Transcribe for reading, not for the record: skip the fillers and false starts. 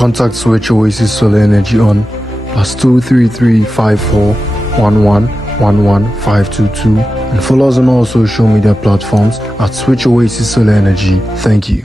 contact Switch Oasis Solar Energy on +233 54 11 11 522 and follow us on all social media platforms at Switch Oasis Solar Energy. Thank you.